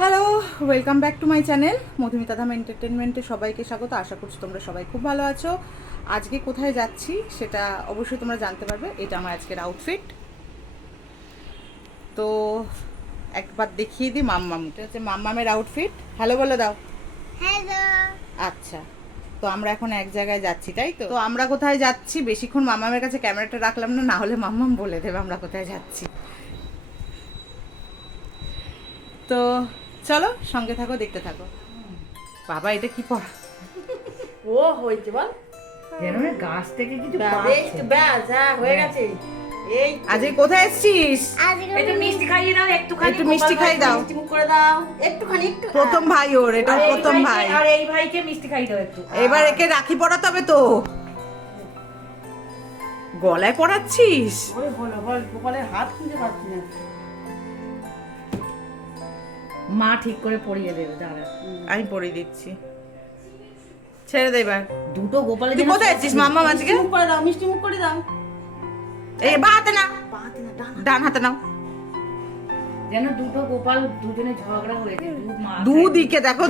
Hello, welcome back to my channel Madhumita Dham এন্টারটেনমেন্টে সবাইকে স্বাগত। আশা করছি তোমরা সবাই খুব ভালো আছো। আজকে কোথায় যাচ্ছি সেটা অবশ্যই তোমরা জানতে পারবে। এটা আমার আজকের আউটফিট। তো একবার দেখিয়ে দিই মাম্মাম। এটা হচ্ছে মাম্মামের আউটফিট। হ্যালো বলে দাও। হ্যালো। আচ্ছা, তো আমরা এখন এক জায়গায় যাচ্ছি, তাই তো? তো আমরা কোথায় যাচ্ছি বেশিক্ষণ মাম্মামের কাছে ক্যামেরাটা রাখলাম না, না হলে মাম্মাম বলে দেবে আমরা কোথায় যাচ্ছি। তো চলো সঙ্গে থাকো, দেখতে থাকো। বাবা এটা কি পড়া? ও হয়েছে বল যেন গাছ থেকে কিছু ব্যাস হ্যাঁ হয়ে গেছে। এই আজকে কোথায় এসেছিস? একটু মিষ্টি খাইয়ে দাও, একটুখানি একটু মিষ্টি খাই দাও। মিষ্টি মুখ করে দাও একটুখানি একটু প্রথম ভাই ওর, এটা আর এই প্রথম ভাই। আর এই ভাইকে মিষ্টি খাইয়ে দাও একটু। এবার একে রাখি পরাতে হবে তো। গলায় পরাচ্ছিস? ওই বলো বল গোপালের হাত খুঁজে পাচ্ছি না। মা ঠিক করে পরিয়ে দেবে, দাঁড়া। আমি পরিয়ে দিচ্ছি, ছেড়ে দে এবার। দুটো গোপালের তুই জন্য কোথায় এসেছিস মাম্মা আজকে? মিষ্টি মুখ করে দাও মিষ্টি মুখ করে দাও। এই বা হাতে না, বাঁধ না ডান ডান হাতে নাও। যেন দুটো গোপাল দুজনে ঝগড়া হয়েছে, দুদিকে দেখো,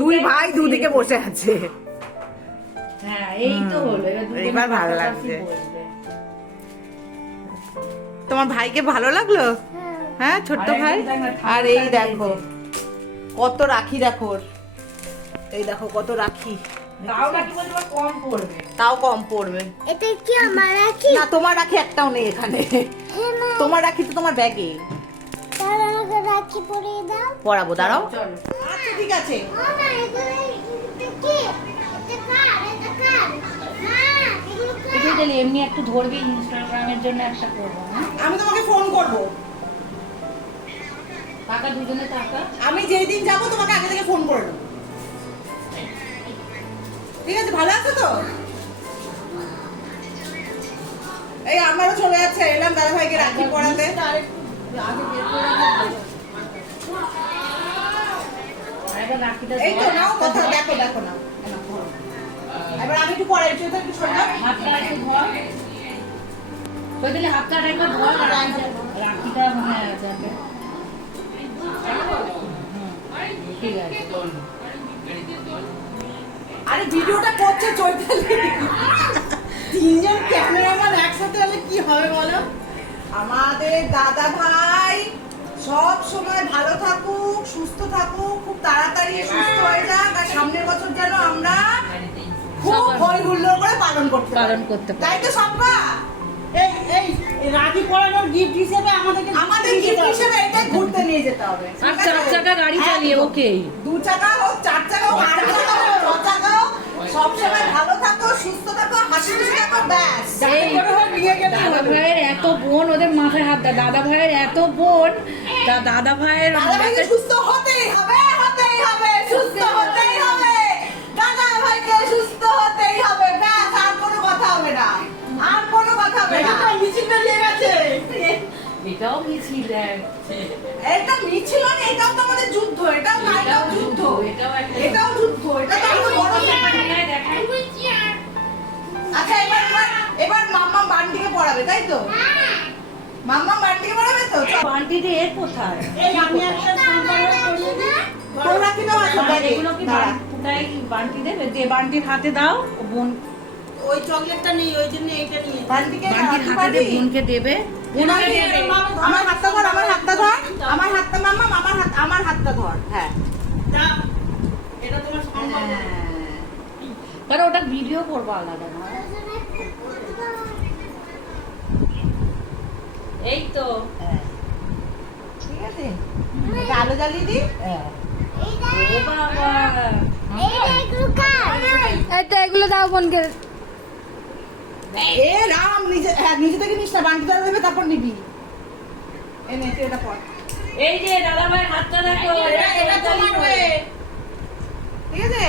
দুই ভাই দুদিকে বসে আছে। হ্যাঁ এই তো হলো। দুজনে এবার ভালো পাশাপাশি লাগছে। বসবে। তোমার ভাইকে ভালো লাগলো? হ্যাঁ, ছোট্ট আর ভাই। একদম দেখ না, আর ঠান্ডা এই দেখো কত রাখি, দেখো ওর। এই দেখো কত রাখি। তাও নাকি বলতে কম পড়বে। তাও কম পড়বে এটা কি আমার রাখি? না। তোমার রাখি একটাও নেই এখানে। তোমার রাখি তো তোমার ব্যাগে। তাহলে আমাকে রাখি পরিয়ে দাও। পরাবো, দাঁড়াও। চলো আচ্ছা ঠিক আছে। ও না, এগুলো এটা কি? এটা কার? এটা কার? হ্যাঁ, এগুলো কার? এটা তাহলে এমনি একটু ধরবে, ইনস্টাগ্রামের জন্য একটা করবো। হ্যাঁ আমি তোমাকে ফোন করব। টাকা দুজনে টাকা। আমি যেই দিন যাবো তোমাকে আগে থেকে ফোন করে নেবো। ঠিক আছে, ভালো আছো তো? এই আমারও চলে যাচ্ছে, এলাম দাদা ভাইকে রাখি পরাতে। আগে বের করে দাও। আর একটা রাখিটা এই তো নাও, কথা দেখো দেখো নাও। এবার আমি একটু পরে একটু ছোট। হাতটা একটু ধর। তো দিলে হাতটা একটু ধর আর রাখিটা হ্যাঁ যাবে। ঠিক আছে। আরে ভিডিওটা করছে চৈতালি। তিনজন ক্যামেরাম্যান একসাথে হলে কি হবে বলো? আমাদের দাদা ভাই সব সময় ভালো থাকুক, সুস্থ থাকুক, খুব তাড়াতাড়ি সুস্থ হয়ে যাক, আর সামনের বছর যেন আমরা খুব হই হুল্লোড় করে পালন করতে পারি। তাই তো সম্পা? এই এই এই রাখি পরানোর গিফট হিসেবে আমাদের গিফট হিসেবে এটাই ঘুরতে নিয়ে যেতে হবে। আর 4 চাকা গাড়ি চালিয়ে ওকে। 2 চাকা হোক, 4 চাকা হোক, 8 চাকা হোক, 6 চাকা হোক, সবসময় ভালো থাকো, সুস্থ থাকো, হাসি খুশি থাকো, ব্যাস। এই দাদা ভাইয়ের এত বোন, ওদের মাথায় হাত দেয়। দাদা ভাইয়ের এত বোন, দাদা ভাইয়ের দাদা ভাইকে সুস্থ হতেই হবে, হতেই হবে, সুস্থ হতেই হবে। দাদা ভাইকে সুস্থ হতেই হবে, ব্যাস। আর কোনো কথা হবে না, আর কোনো কথা হবে না। মিছিল বেরিয়ে গেছে। এটাও মিছিল দেয়। এটা মিছিল না, এটাও তো আমাদের যুদ্ধ, এটাও নাইটাও যুদ্ধ, এটাও যুদ্ধ, এটা তো আমাদের বড় দেখাই। আচ্ছা এবার মাম্মা বান্টিকে পড়াবে, তাই তো? মাম্মা বান্টিকে পড়াবে তো? বান্টিতে এর কোথায়? এই আমি একটা সম্পর্ক করিয়ে দিই। তোর রাখি দাও আছে ব্যাগে। এগুলো কি দাঁড়া। কোথায় বান্টি দেবে? যে বান্টির হাতে দাও, ও বোন ওই চকলেটটা নেই ওই জন্য এইটা নিয়ে। বান্টিকে বান্টির রাখি হাতে দিয়ে পারবি? বোনকে দেবে। বোনকে দেবে। আমার হাতটা ধর, আমার হাতটা ধর, আমার হাতটা মাম্মা, আমার হাতটা ধর। হ্যাঁ দাও। এটা তোমার সম্পর্ক। কারণ ওটা ভিডিও করবো আলাদা না। এই তো ঠিক আছে, এটা আলো জ্বালিয়ে দিই। ও বাবা, এগুলো কার? এটা এগুলো দাও বোনকে। এ রাম, নিজে থেকে নিস না, বান্টি ধরে দেবে তারপর নিবি। এনে তুই এটা পড়। এই যে দাদা ভাই হাতটা দেখো। এটা তোমার হয়ে। ঠিক আছে,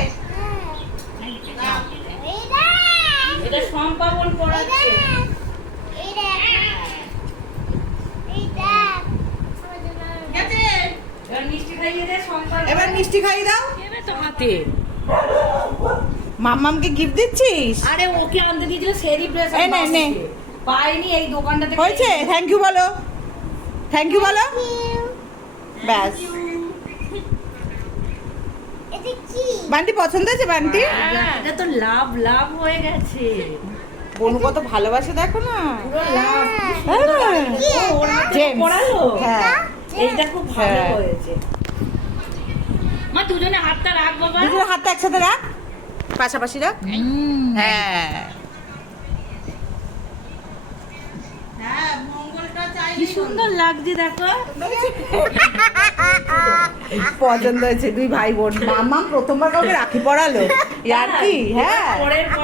এটা সম্পাবন করাচ্ছে। ঠিক আছে? এবার মিষ্টি খাইয়ে দে, সম্পাবন এবার মিষ্টি খাইয়ে দাও। দেবে তো হাতে। মাম্মামকে গিফট দিচ্ছিস? আরে ওকে আনতে দিয়েছিল সেলিব্রেশন। এই নে, নে। পাইনি, এই দোকানটা থেকে হয়েছে? থ্যাংক ইউ বলো, থ্যাংক ইউ বলো, ব্যাস। এটা কি? বান্টি পছন্দ হয়েছে বান্টি? এটা তো লাভ লাভ হয়ে গেছে। বনু কত ভালোবাসে দেখো না। পুরো লাভ। হ্যাঁ। ওর হাতে জেমস। পড়ালো। হ্যাঁ এইটা খুব ভালো হ্যাঁ। হয়েছে। মা দুজনে হাতটা রাখ বাবা। দুজনের হাতটা একসাথে রাখ, পাশাপাশি রাখ। হ্যাঁ হ্যাঁ, মঙ্গলটা চাই। কি সুন্দর লাগছে দেখো। পছন্দ হয়েছে দুই ভাই বোন। মামা প্রথমবার কাউকে রাখি পরালো, আর কি? হ্যাঁ,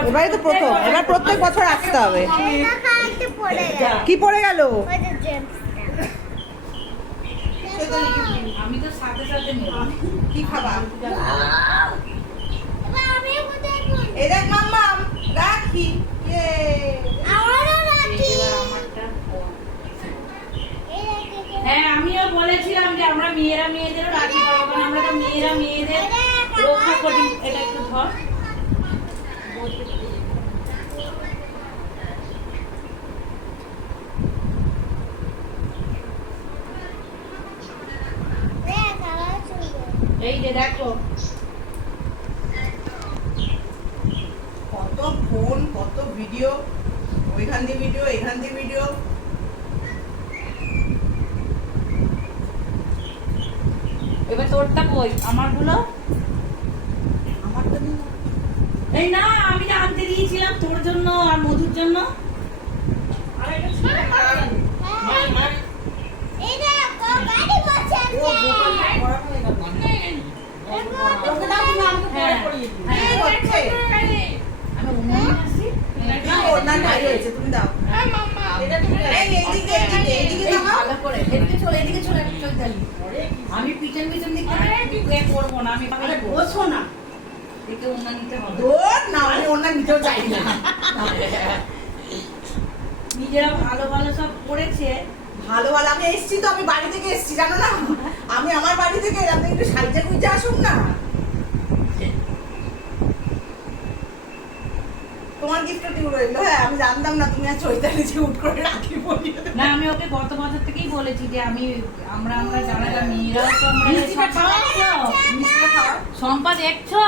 এবারে তো প্রথম, এবার প্রত্যেক বছর আসতে হবে। এটা কাটতে পড়ে গেল। কি পড়ে গেল? ওই যে জেমসটা। আমি তো সাথে সাথে নেব। কি খাবা? এবার আমি কোথায় পড়ব? এই দেখ মাম্মা, রাখি। ইয়ে। আমারও রাখি। এই রাখি। হ্যাঁ আমিও বলেছিলাম যে আমরা মেয়েরা মেয়েদেরও রাখি পরাবো, কারণ আমরা তো মেয়েরা মেয়েদের রক্ষা করি। এটা একটু ধর। দেখ, আমার সুন্দর। এই যে দেখো। কত ফোন, কত ভিডিও, ওইখান দিয়ে ভিডিও, এখান দিয়ে ভিডিও। এবার তোরটা কই? আমারগুলো আমার তো নেই। এই না, আমি যে আনতে দিয়েছিলাম তোর জন্য আর মধুর জন্য। আর এটা ছিল না। এই দেখো, গাড়ি বসে আছে। ওকে দাও, তুমি আমাকে পরে পরিয়ে দিও। কি হচ্ছে? আমি উনুনে আসি। না, ওর না নাই হয়েছে, তুমি দাও। এটা তুমি এই, এইদিকে, এইদিকে, এইদিকে এই দাও। ভালো করে। এদিকে চলে, এদিকে চলে, চল যাই। আমি পিছন পিছন দিকে করবো না, আমি আরে বসো না। দিকে উন্না নিতে হবে। দৌড় না, আমি ওর না নিতেও চাই না। নিজেরা ভালো ভালো সব করেছে। ভালো ভালো, আমি এসছি তো, আমি বাড়ি থেকে এসছি জানো না। আমি আমার বাড়ি থেকে আপনি একটু সাইজে গুজে আসুন না। তোমার গিফটটা টিউ রইলো। হ্যাঁ, আমি জানতাম না তুমি আর চৈতালি যে উঠ করে রাখি পরিয়ে দেবে। না আমি ওকে গত বছর থেকেই বলেছি যে আমরা যারা মেয়েরাও তো আমরা মিষ্টিটা খাওয়াচ্ছো? মিষ্টিটা খাওয়াও। সম্পা দেখছো?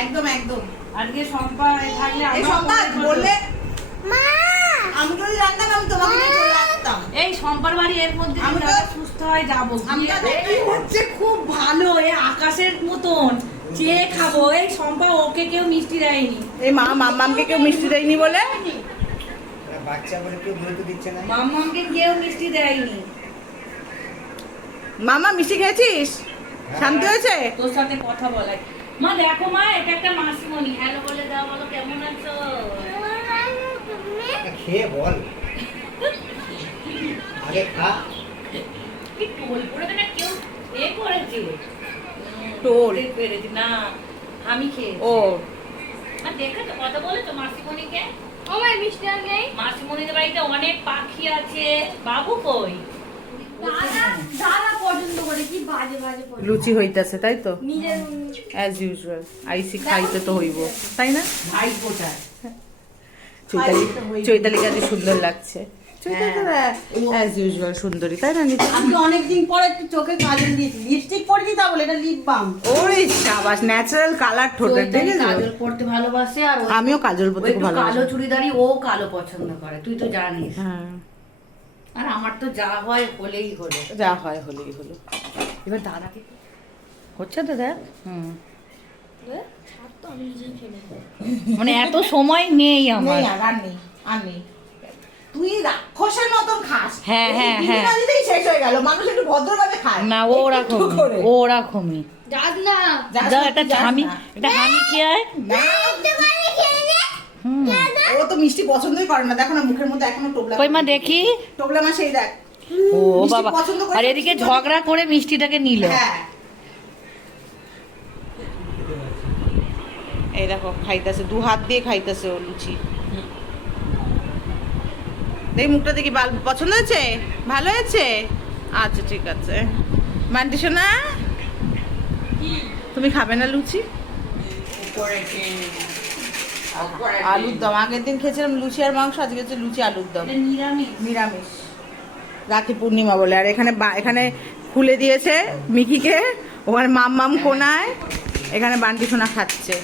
একদম একদম। আজকে সম্পা থাকলে এই আমার সম্পাদ কোলে বললে, মা, আমি যদি জানতাম আমি তোমাকে নিয়ে চলে আসতাম। এই সম্পার বাড়ি এর মধ্যে আমি যদি তো- আমরা সুস্থ হয় যাবো। আমি গিয়ে তো- এই হচ্ছে খুব ভালো, এই আকাশের মতন চেয়ে খাবো। এই সম্পা ওকে কেউ মিষ্টি দেয়নি। এই মাম্মামকে কেউ মিষ্টি দেয়নি বলে। বাচ্চা বলে কেউ গুরুত্ব দিচ্ছে না। মাম্মাকে কেউ মিষ্টি দেয়নি। মামা মিষ্টি খেয়েছিস? শান্তি হয়েছে? তোর সাথে কথা বলাই। মা দেখো মা, এটা একটা মাসিমণি। হ্যালো বলে দাও, বলো কেমন আছো? খেয়ে বল, আগে খা। কি টোল পড়ে না, কেউ এ করেছে। টোল? বুঝতে পেরেছি না, আমি খেয়েছি। ও আর দেখেছো কথা বলেছো মাসিমণিকে? আমার মিস্টার নেই। মাসিমণিদের বাড়িতে অনেক পাখি আছে। বাবু কই? দাদা পছন্দ করে কি বাজে বাজে পছন্দ। লুচি হইতাছে তাই তো, নিজের অ্যাজ ইউজুয়াল। আইসি খাইতে তো হইব, তাই না? ভাই কোথায়? চৈতালি কাজে সুন্দর লাগছে। অ্যাজ ইউজুয়াল সুন্দরী, তাই না? নিচে আমি অনেকদিন পরে একটু চোখে কাজল দিয়েছি, লিপস্টিক পরেছি তা বলে এটা লিপ বাম। ওরে সাবাস, ন্যাচারাল কালার ঠোঁটে, ঠিক চৈতালি আছে? কাজল পড়তে ভালোবাসে, আর ও- আমিও কাজল পরতে ও একটু খুব ভালোবাসি। কালো চুড়িদারি, ও কালো পছন্দ করে, তুই তো জানিস। হ্যাঁ, আর আমার তো যা হয় হলেই হলো। যা হয় হলেই হলো। এবার দাদাকে হচ্ছে তো দেখ। মানে এত সময় নেই আমার। নেই আর, আর নেই, আর নেই। তুই রাক্ষসের মতন খাস। হ্যাঁ, হ্যাঁ, এই হ্যাঁ। দিনে না দিতেই শেষ হয়ে গেল। মানুষ একটু ভদ্রভাবে খায়। না ও একটু ওরকম, করে। ও ওরকমই। যাস না। যাস যা না, একটা তুই যাস হামি, না। একটা হামি খেয়ে আয়। না, একটু করে খেয়ে নে। হুম। ও তো মিষ্টি পছন্দই করে না। দেখো না মুখের মধ্যে এখনো টোবলা। কই মা দেখি। টোবলা মা সেই দেখ। ও মিষ্টি বাবা, পছন্দ করে, আর এদিকে মিষ্টি ঝগড়া করে মিষ্টিটাকে নিল। হ্যাঁ। এই দেখো খাইতেছে, দু হাত দিয়ে খাইতেছে ও লুচি। দেখি মুখটা দেখি, পছন্দ হয়েছে? ভালো হয়েছে? আচ্ছা ঠিক আছে। মান্টি সোনা, তুমি খাবে না লুচি? আলুর দম। আগের দিন খেয়েছিলাম লুচি আর মাংস, আজকে হচ্ছে লুচি আলুর দম। এটা নিরামিষ। নিরামিষ, রাখি পূর্ণিমা বলে। আর এখানে এখানে খুলে দিয়েছে মিকিকে, ওখানে মাম কোনায়, এখানে বান্টি সোনা খাচ্ছে।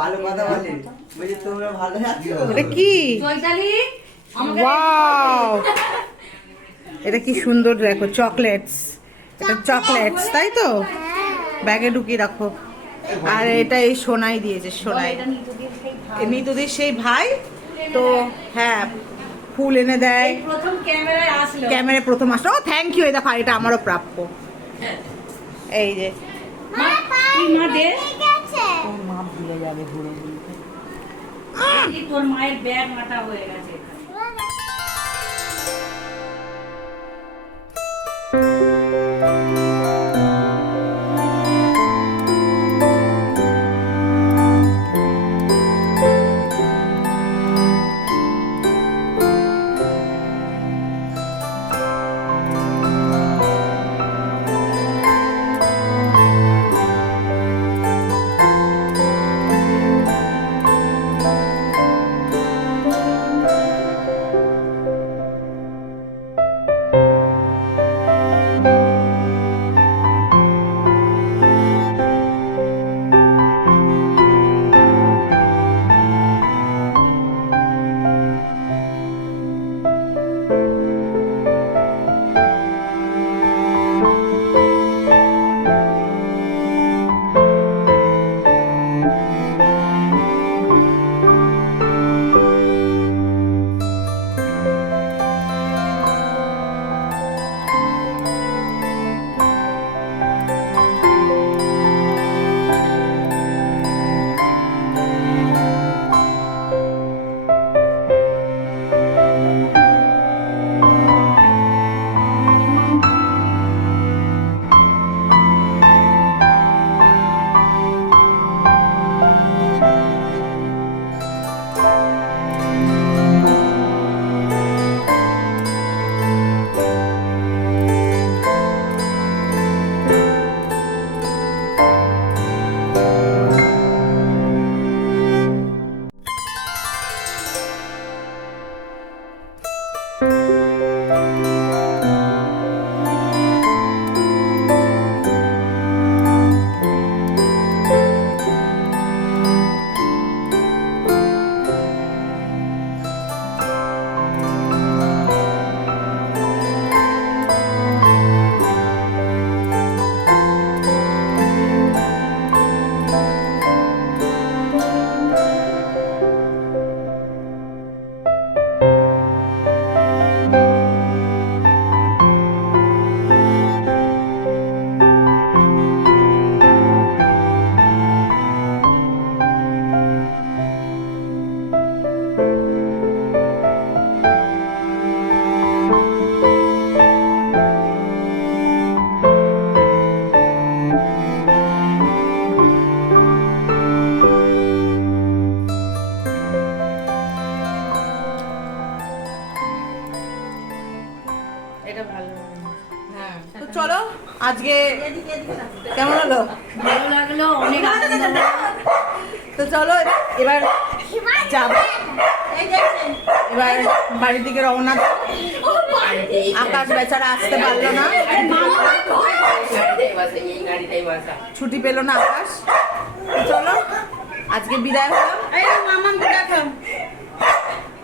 ভালো কথা বলে, বলছি তোমরা ভালো আছো? এটা কি? চৈতালি আমাকে ওয়াও, এটা কি সুন্দর, দেখো চকলেটস, এটা চকলেটস তাই তো, ব্যাগে ঢুকিয়ে রাখো। আর এটা এই সোনাই দিয়েছে, সোনাই, এটা নিতু দিয়ে সেই ভাই। এমনি তোদের সেই ভাই তো, হ্যাঁ ফুল এনে দেয়, এই প্রথম ক্যামেরায় আসলো। ক্যামেরা প্রথম আসলো। ও থ্যাংক ইউ, দেখো এটা আমারও প্রাপ্য। এই যে মা, তুই মা দে। ঠিক আছে। এই তোর মায়ের ব্যাগ মাথা হয়ে গেছে। আজকে কেমন হলো? ভালো লাগলো, অনেক আনন্দ হলো। তো চলো এবার যাবো, এবার বাড়ির দিকে রওনা দেব। আকাশ বেচারা আসতে পারলো না, ছুটি পেলো না আকাশ। তো চলো আজকে বিদায় হলাম।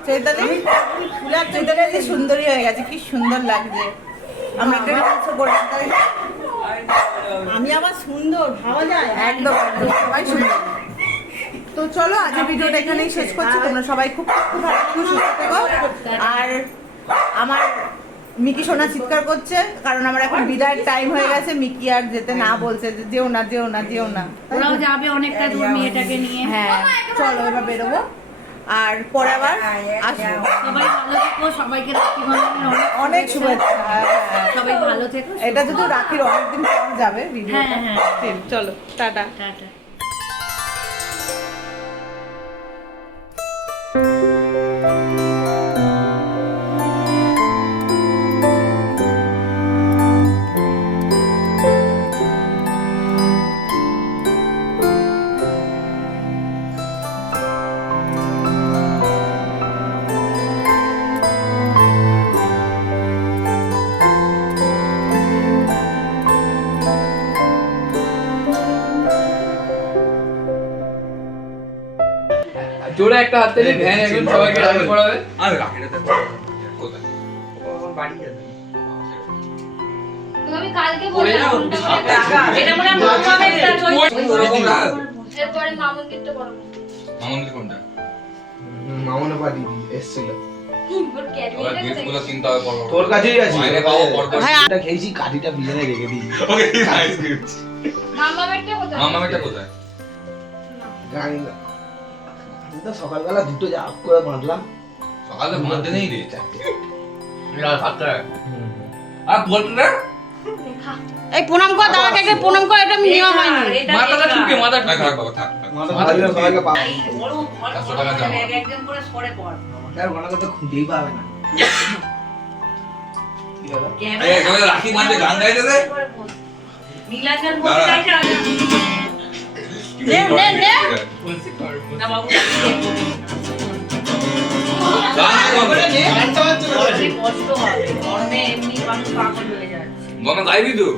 চৈতালি চৈতালি আজকে সুন্দরী হয়ে গেছে, কি সুন্দর লাগছে। আমি একটা কিছু বললাম তাই না? আমি আবার সুন্দর ভাবা যায়? একদম একদম সবাই সুন্দর। তো চলো আজকে ভিডিওটা এখানেই শেষ করছি। তোমরা সবাই খুব খুব ভালো থেকো, সুস্থ থেকো। আর আমার মিকি সোনা চিৎকার করছে কারণ আমার এখন বিদায়ের টাইম হয়ে গেছে। মিকি আর যেতে না বলছে, যে যেও না যেও না যেও না। ওরাও যাবে অনেকটা দূর মেয়েটাকে নিয়ে। হ্যাঁ চলো এবার বেরোবো, আর পরে আবার আসবো। সবাই ভালো থেকো, সবাইকে রাখি বন্ধনের অনেক অনেক শুভেচ্ছা। হ্যাঁ, হ্যাঁ। সবাই ভালো থেকো। এটা যদি রাখির অনেকদিন পর যাবে ভিডিওটা। হ্যাঁ, হ্যাঁ। ঠিক, চলো টাটা। টাটা। জোরে একটা হাত তালি ভ্যান এখন সবাইকে রাখি পড়াবে। আমি রাখিটা দেব কোথায় বাড়ি যাবে। আমি কালকে পড়ে যাও এটা মনে হয় মামামেরটা চলছে। ওরকম না এরপরে মামুন গিফট করব মামুনি কোনটা মামনে পার্টি এসেছিল ওর ওরা ক্যাডবেরিটা গিফট গুলো কোথায় কিনতে হবে বড় বড় তোর কাছেই আছে মাইনে পাবো পর পর এটা খেয়েছি কাঠিটা বিছানায় রেখে দিই ওকে নাইস গিফট মামামেরটা কোথায় মামামেটা কোথায় জানি না আমি তো সকালবেলা দুটো যা করে বাঁধলাম সকালে বাঁধতে নেই রে রাত 7টা আর বলতে না দেখা এই প্রণাম কর দাদাকে, একটা প্রণাম কর, এটা নিয়ম হয়নি। মাথাটা ঠুকে মাথা থাক ঠুকে থাক বাবা থাক থাক। মাথা ভালো সবাইকে পাবো এই বড় ঘর 400 টাকা জমা। একজন করে সরে পড়। আর ওনাকে তো খুঁজেই পাবে না এই সবাই রাখি বাঁধতে গান গাইতে দে নীলাচল বলতে চাইছে আগে। নে নে নে না বাবু গান গাইবো অনেক কষ্ট হবে, গরমে এমনি মানুষ পাগল হয়ে যায়। গাইবি তো